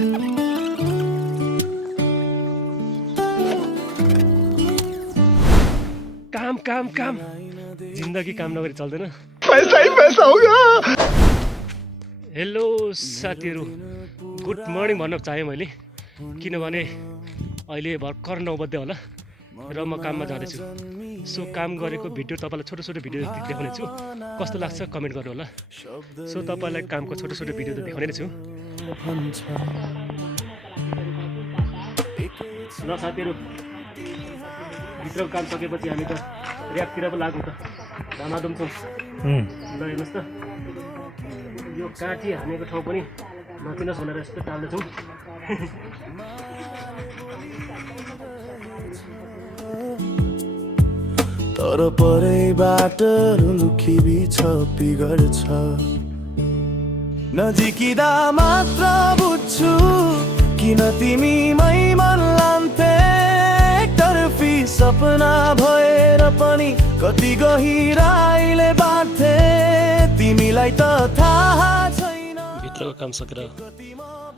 काम काम काम जिन्दगी काम नगरी चल्दैन। पैसा ही पैसा होगा। हेलो साथीहरू, गुड मर्निङ भन्न चाहेँ मैले, किनभने अहिले भर्खर 9 बज्दै होला र म काममा जाँदैछु। सो काम गरेको भिडियो तपाईँलाई छोटो छोटो भिडियो देखाउने छु, कस्तो लाग्छ कमेन्ट गर्नु होला। सो तपाईँलाई कामको छोटो छोटो भिडियो त देखाउने नै छु। ल साथीहरू, भित्रको काम सकेपछि हामी त ऱ्यापतिर पो लाग्नु त, धामाधुम छौँ। ल हेर्नुहोस् त, यो काँटी हानेको ठाउँ पनि नकिनोस् भनेर यस्तो टाल्दैछौँ। तर परैबाट लुकी बिछपी गर्छ, नजिकिँदा मात्र बुझ्छु किन तिमीमै मन लान्थे। एकतर्फी सपना भएर पनि कति गहिराइले बाँड्थे, तिमीलाई त थाहा छैन। भित्रको काम सकेर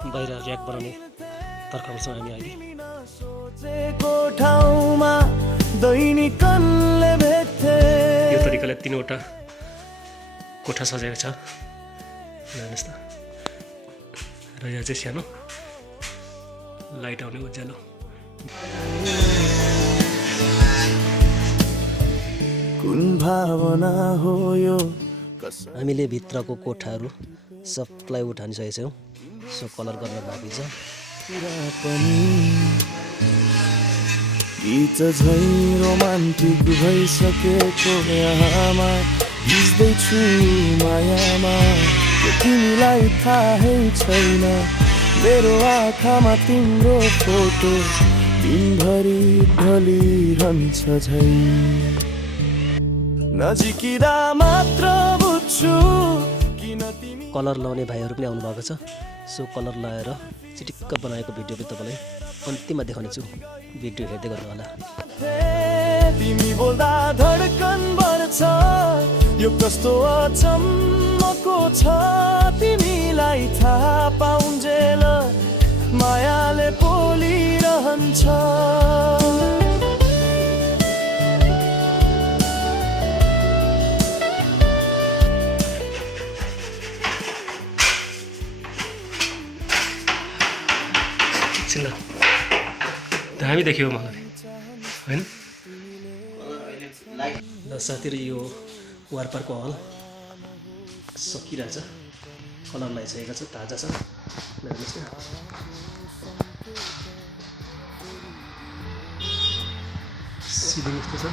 बाहिर ऱ्याक बनाउने तर्खरमा छौँ हामी अहिले। सोचेको ठाउँमा दैनिकले भेट्थे। यो तरिकाले 3वटा कोठा सजाएको छ, हेर्नुहोस् त। र यहाँ चाहिँ सानो लाइट आउने उज्यालो। कुन भावना हो यो? हामीले भित्रको कोठाहरू सब प्लाइवुड हानिसकेका छौँ। सो कलर गर्न बाँकी छ। गीत झै रोमान्टिक भइसकेको यहाँमा भिज्दैछु मायामा। तिमीलाई थाहै छैन, मेरो आँखामा तिम्रो फोटो दिनभरि ढलिरहन्छ झै। नजिकिँदा मात्र बुझ्छु किन तिमी। कलर लाउने भाइहरू पनि आउनुभएको छ। सो कलर लगाएर चिटिक्क बनाएको भिडियो पनि तपाईँलाई अन्तिममा देखाउने छु, भिडियो हेर्दै गर्नु होला। तिमी बोल्दा धड्कन बढ्छ, यो कस्तो अचम्मको छ। तिमीलाई थाहा पाउन्जेल मायाले पोलिरहन्छ। एकछिन ल, दामी देखियो मलाई, होइन? ल साथीहरू, यो वारपारको हल सकिरहेछ, कलर लगाइसकेको छ, ताजा छ। हेर्नुहोस् न, सिलिङ यस्तो छ।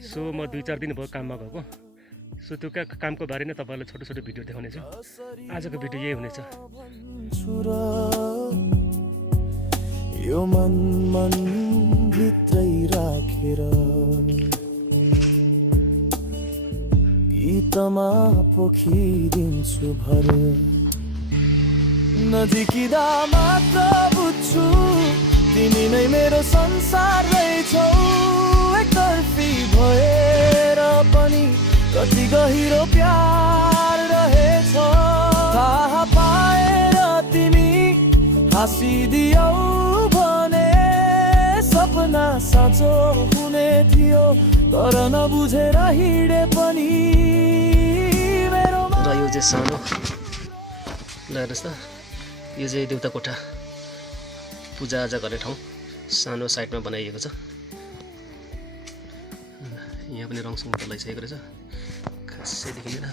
सो म 2-4 दिन भयो काममा गएको। सो त्यो कामको बारेमा तपाईँलाई छोटो छोटो भिडियो देखाउने छु। आजको भिडियो यही हुनेछ। यो मन भित्रै राखेर गीतमा पोखिदिन्छु भर। नजिकिँदा मात्र बुझ्छु तिमी नै मेरो संसार रहेछौ। एकतर्फी भएर पनि कति गहिरो प्यार रहेछ। थाहा पाएर तिमी हाँसिदियौ भने सपना साँचो हुने थियो, तर नबुझेर हिँडे पनि मेरो। र यो चाहिँ सानो, ल हेर्नुहोस् त, यो चाहिँ देउता कोठा, पूजाआजा गर्ने ठाउँ सानो साइडमा बनाइएको छ। यहाँ पनि रङसङ त लगाइसकेको रहेछ, खासै देखिँदैन।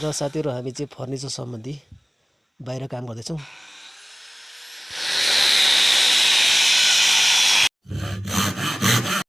र साथीहरू, हामी चाहिँ फर्निचर सम्बन्धी बाहिर काम गर्दैछौँ।